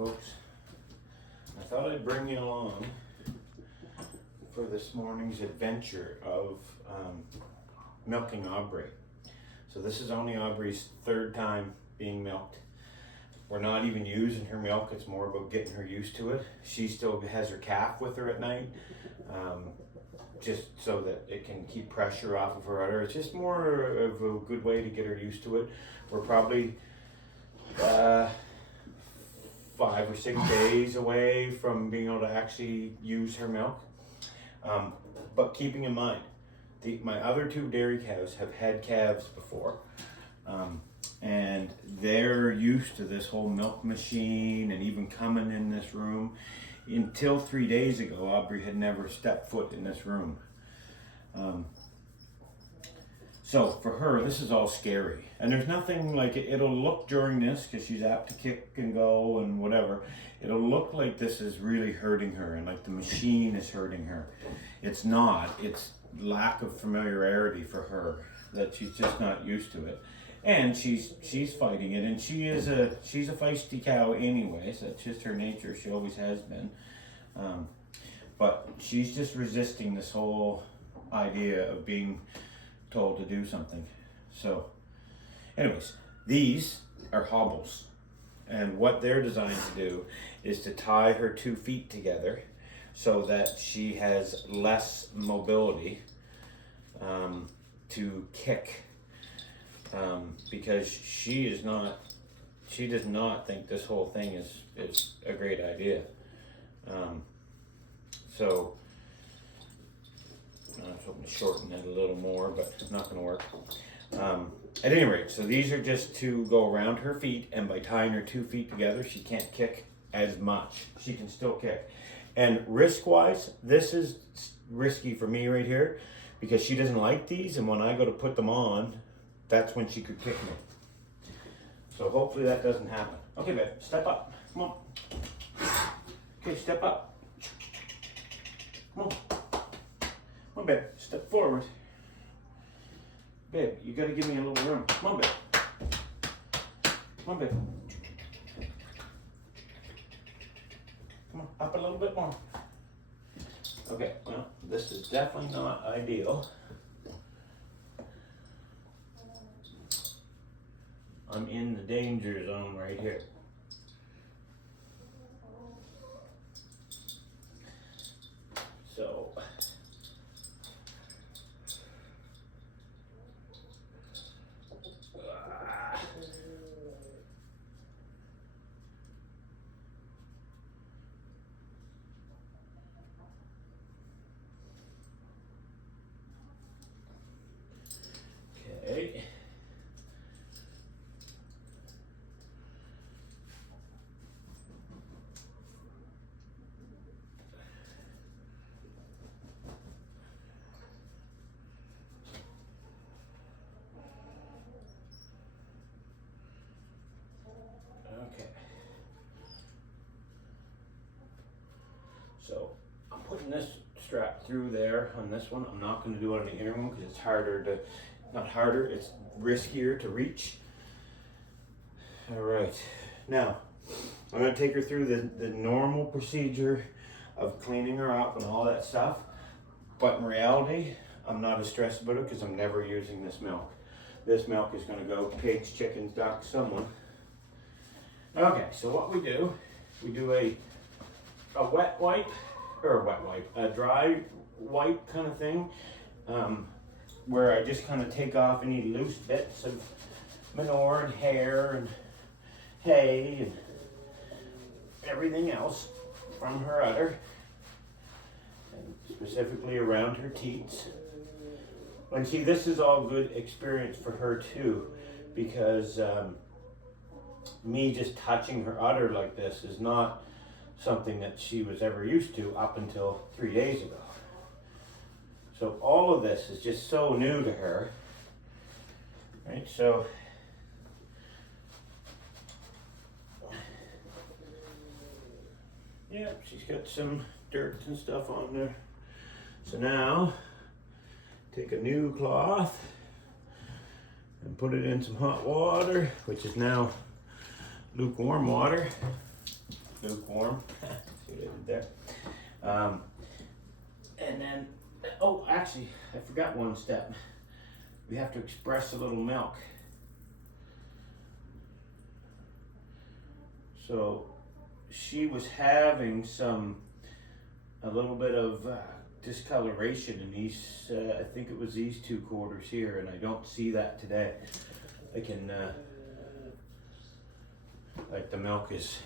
folks. I thought I'd bring you along for this morning's adventure of milking Aubrey. So this is only Aubrey's third time being milked. We're not even using her milk, it's more about getting her used to it. She still has her calf with her at night, just so that it can keep pressure off of her udder. It's just more of a good way to get her used to it. We're probably 5 or 6 days away from being able to actually use her milk. But keeping in mind, my other 2 dairy cows have had calves before. And they're used to this whole milk machine and even coming in this room. Until 3 days ago, Aubrey had never stepped foot in this room. So for her, this is all scary. And there's nothing like it'll look during this, because she's apt to kick and go and whatever. It'll look like this is really hurting her and like the machine is hurting her. It's not. It's lack of familiarity for her, that she's just not used to it. And she's fighting it, and she's a feisty cow anyways. That's just her nature. She always has been. But she's just resisting this whole idea of being told to do something. So anyways, these are hobbles, and what they're designed to do is to tie her 2 feet together so that she has less mobility to kick, because she does not think this whole thing is a great idea. So I was hoping to shorten it a little more, but it's not going to work. At any rate, so these are just to go around her feet, and by tying her 2 feet together, she can't kick as much. She can still kick. And risk-wise, this is risky for me right here, because she doesn't like these, and when I go to put them on, that's when she could kick me. So hopefully that doesn't happen. Okay, babe, step up. Come on. Okay, step up. Come on. Come on, babe, step forward. Babe, you gotta give me a little room. Come on, babe. Come on, babe. Come on, up a little bit more. Okay, well, this is definitely not ideal. I'm in the danger zone right here. So okay. Okay. So I'm putting this strap through there on this one. I'm not going to do it on the inner one because it's harder to, not harder, it's riskier to reach. All right. Now, I'm going to take her through the normal procedure of cleaning her up and all that stuff. But in reality, I'm not as stressed about it because I'm never using this milk. This milk is going to go pigs, chickens, ducks, someone. Okay, so what we do a wet wipe, or a wet wipe, a dry wipe kind of thing, where I just kind of take off any loose bits of manure and hair and hay and everything else from her udder, and specifically around her teats. And see, this is all good experience for her too, because me just touching her udder like this is not something that she was ever used to up until 3 days ago. So all of this is just so new to her, right? So yeah, she's got some dirt and stuff on there. So now take a new cloth and put it in some hot water, which is now lukewarm water. lukewarm. See what I did there? And then, oh, actually, I forgot one step. We have to express a little milk. So she was having a little bit of discoloration in these, I think it was these 2 quarters here, and I don't see that today. I can, like the milk is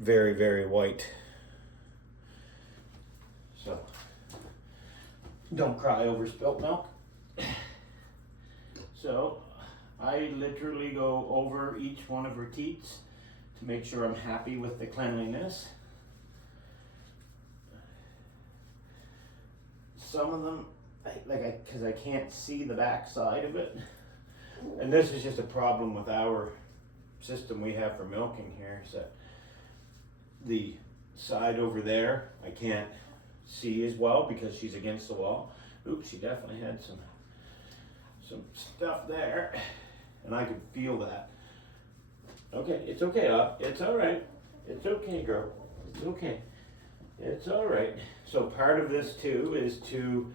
very, very white. So, don't cry over spilt milk. So, I literally go over each one of her teats to make sure I'm happy with the cleanliness. Some of them, because I can't see the back side of it. And this is just a problem with our system we have for milking here, is that the side over there I can't see as well because she's against the wall. Oops, she definitely had some stuff there, and I could feel that. Okay, it's okay, it's all right. It's okay, girl. It's okay. It's all right. So part of this too is to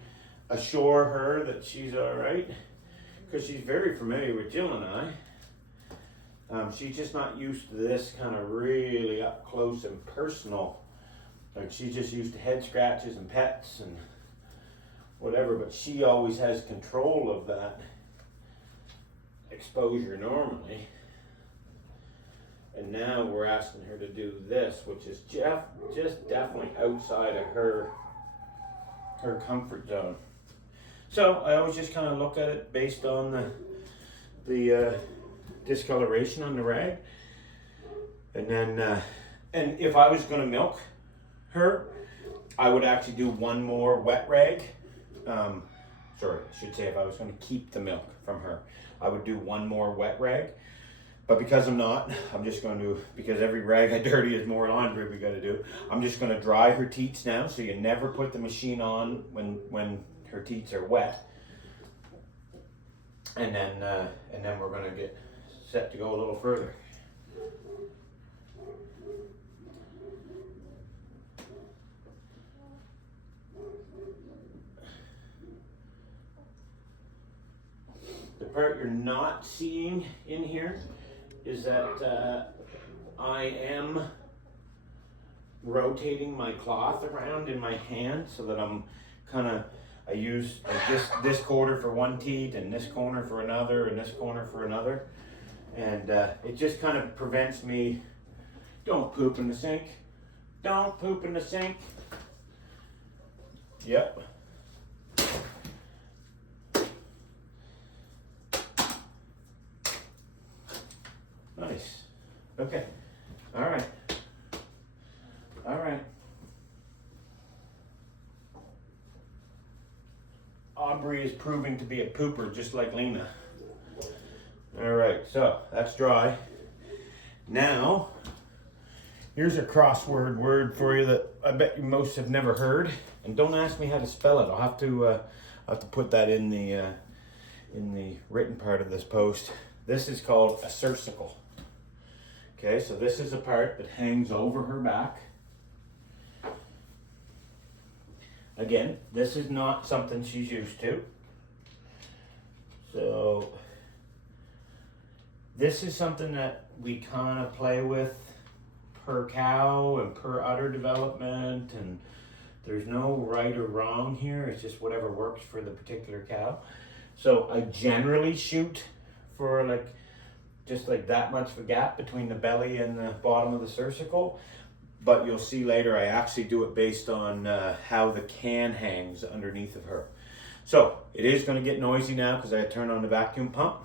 assure her that she's all right, because she's very familiar with Jill and I. She's just not used to this kind of really up close and personal. Like, she's just used to head scratches and pets and whatever, but she always has control of that exposure normally. And now we're asking her to do this, which is just definitely outside of her comfort zone. So I always just kind of look at it based on the discoloration on the rag. And then, and if I was going to milk her, I would actually do one more wet rag. Sorry, I should say if I was going to keep the milk from her, I would do one more wet rag. But because I'm not, I'm just going to, because every rag I dirty is more laundry we got to do, I'm just going to dry her teats now, so you never put the machine on when her teats are wet. And then we're going to get set to go a little further. The part you're not seeing in here is that I am rotating my cloth around in my hand so that I'm I use like this quarter for one teat and this corner for another and this corner for another. And it just kind of prevents me, don't poop in the sink, don't poop in the sink. Yep. Nice. Okay. All right. All right. Aubrey is proving to be a pooper just like Lena. All right, so that's dry. Now, here's a crossword word for you that I bet you most have never heard. And don't ask me how to spell it. I'll have to put that in the written part of this post. This is called a cercicle. Okay, so this is a part that hangs over her back. Again, this is not something she's used to. So this is something that we kind of play with per cow and per udder development, and there's no right or wrong here. It's just whatever works for the particular cow. So I generally shoot for just like that much of a gap between the belly and the bottom of the cercicle. But you'll see later I actually do it based on how the can hangs underneath of her. So it is going to get noisy now because I turn on the vacuum pump.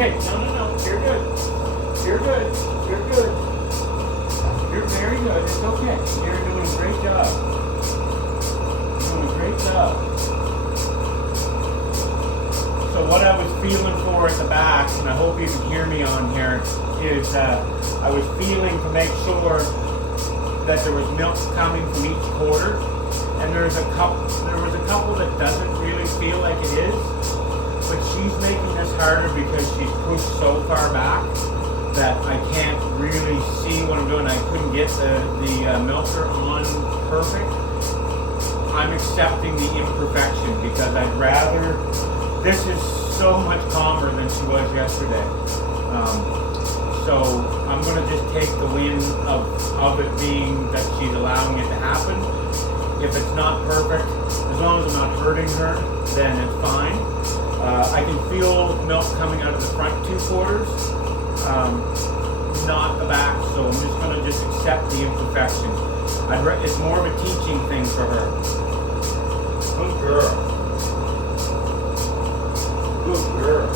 okay. No. You're good. You're good. You're good. You're very good. It's okay. You're doing a great job. You're doing a great job. So what I was feeling for at the back, and I hope you can hear me on here, is I was feeling to make sure that there was milk coming from each quarter, and there was a couple that doesn't really feel like it is, but she's making this harder because she's pushed so far back that I can't really see what I'm doing. I couldn't get the milker on perfect. I'm accepting the imperfection because I'd rather, this is so much calmer than she was yesterday. So I'm going to just take the win of it being that she's allowing it to happen. If it's not perfect, as long as I'm not hurting her, then it's fine. I can feel milk coming out of the front 2 quarters, not the back, so I'm just going to accept the imperfection. It's more of a teaching thing for her. Good girl. Good girl.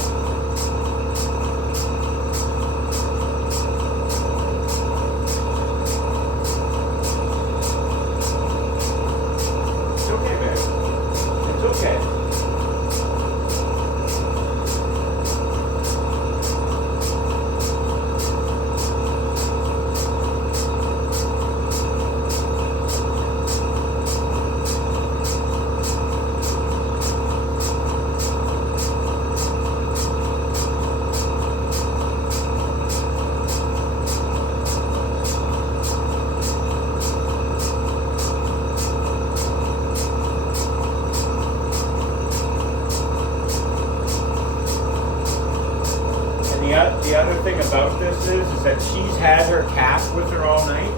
The other thing about this is that she's had her calf with her all night,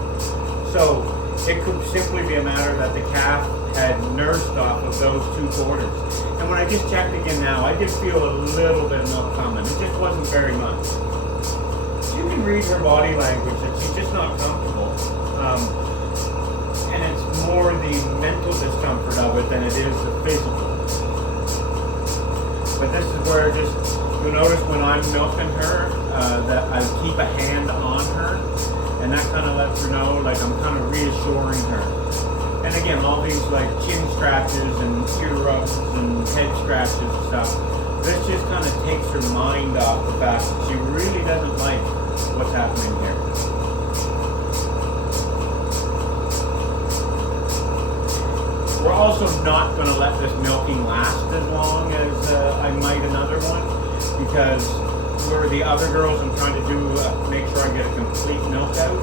so it could simply be a matter that the calf had nursed off of those 2 quarters. And when I just checked again now, I did feel a little bit of milk coming. It just wasn't very much. You can read her body language that she's just not comfortable. And it's more the mental discomfort of it than it is the physical. But this is where you'll notice when I'm milking her, that I keep a hand on her, and that kind of lets her know, like I'm kind of reassuring her. And again, all these like chin scratches and ear rubs and head scratches and stuff, this just kind of takes her mind off the fact that she really doesn't like what's happening here. We're also not going to let this milking last as long as I might another one, because where the other girls I'm trying to do, make sure I get a complete milk out.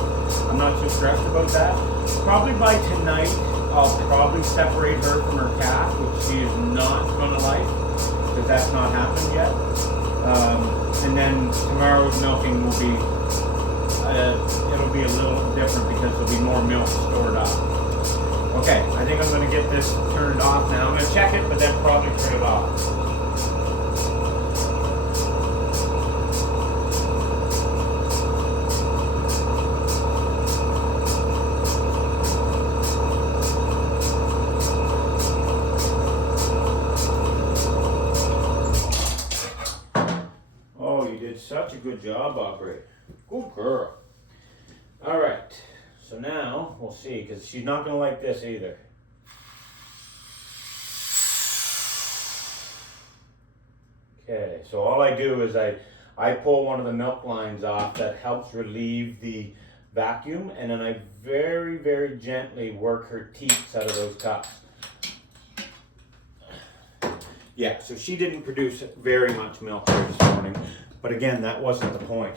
I'm not too stressed about that. Probably by tonight, I'll probably separate her from her calf, which she is not going to like, because that's not happened yet. And then tomorrow's milking will be, it'll be a little different because there'll be more milk stored up. Okay, I think I'm going to get this turned off now. I'm going to check it, but then probably turn it off. Oh, you did such a good job, Aubrey. Good girl. All right. So now, we'll see, because she's not going to like this either. Okay, so all I do is I pull one of the milk lines off that helps relieve the vacuum, and then I very, very gently work her teats out of those cups. Yeah, so she didn't produce very much milk here this morning, but again, that wasn't the point.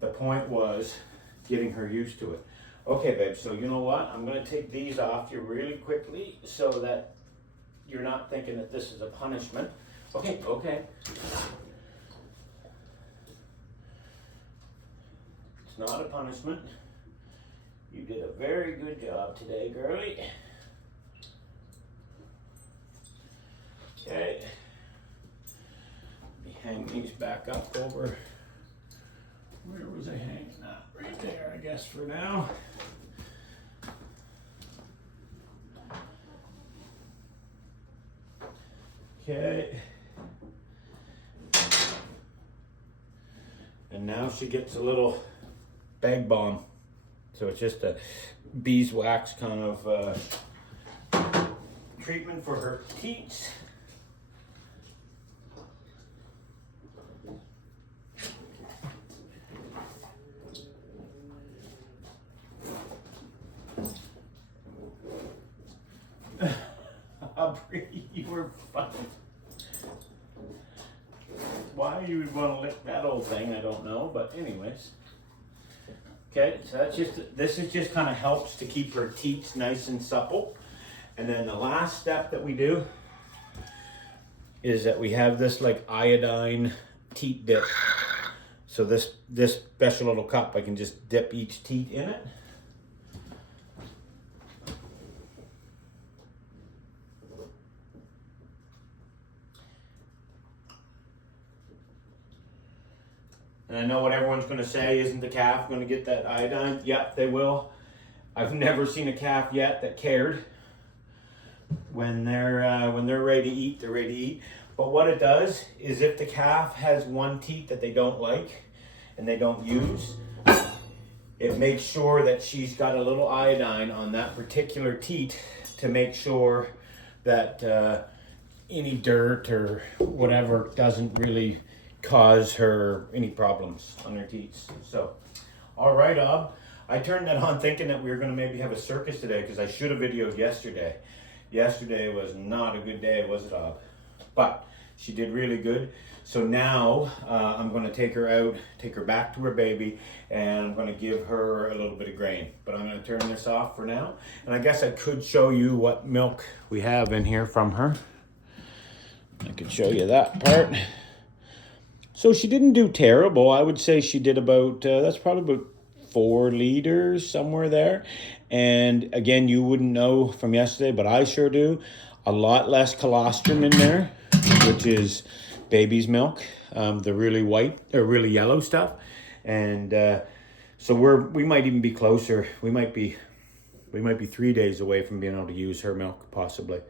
The point was getting her used to it. Okay, babe, so you know what? I'm going to take these off you really quickly so that you're not thinking that this is a punishment. Okay. It's not a punishment. You did a very good job today, girlie. Okay. Let me hang these back up over. Where was I hanging that? Right there, I guess, for now. Okay. And now she gets a little bag balm. So it's just a beeswax kind of treatment for her teats. You were funny. Why you would want to lick that old thing, I don't know, but anyways. Okay, so that's this is just kind of helps to keep her teats nice and supple. And then the last step that we do is that we have this like iodine teat dip. So this special little cup, I can just dip each teat in it. And I know what everyone's going to say, isn't the calf going to get that iodine? Yep, they will. I've never seen a calf yet that cared. When they're ready to eat, they're ready to eat. But what it does is if the calf has one teat that they don't like and they don't use, it makes sure that she's got a little iodine on that particular teat to make sure that any dirt or whatever doesn't really cause her any problems on her teats. So, all right, Ob. I turned that on thinking that we were going to maybe have a circus today because I should have videoed yesterday. Yesterday was not a good day, was it, Ob? But she did really good. So now I'm going to take her out, take her back to her baby, and I'm going to give her a little bit of grain. But I'm going to turn this off for now. And I guess I could show you what milk we have in here from her. I could show you that part. So she didn't do terrible. I would say she did about, that's probably about 4 liters, somewhere there. And again, you wouldn't know from yesterday, but I sure do. A lot less colostrum in there, which is baby's milk, the really white or really yellow stuff. And so we might even be closer. We might be 3 days away from being able to use her milk, possibly.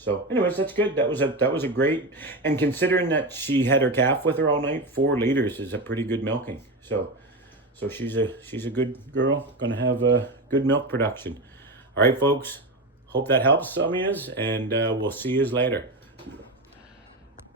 So anyways, that's good. That was a great, and considering that she had her calf with her all night, 4 liters is a pretty good milking. So she's a good girl, gonna have a good milk production. All right, folks, hope that helps some of yous, and we'll see yous later.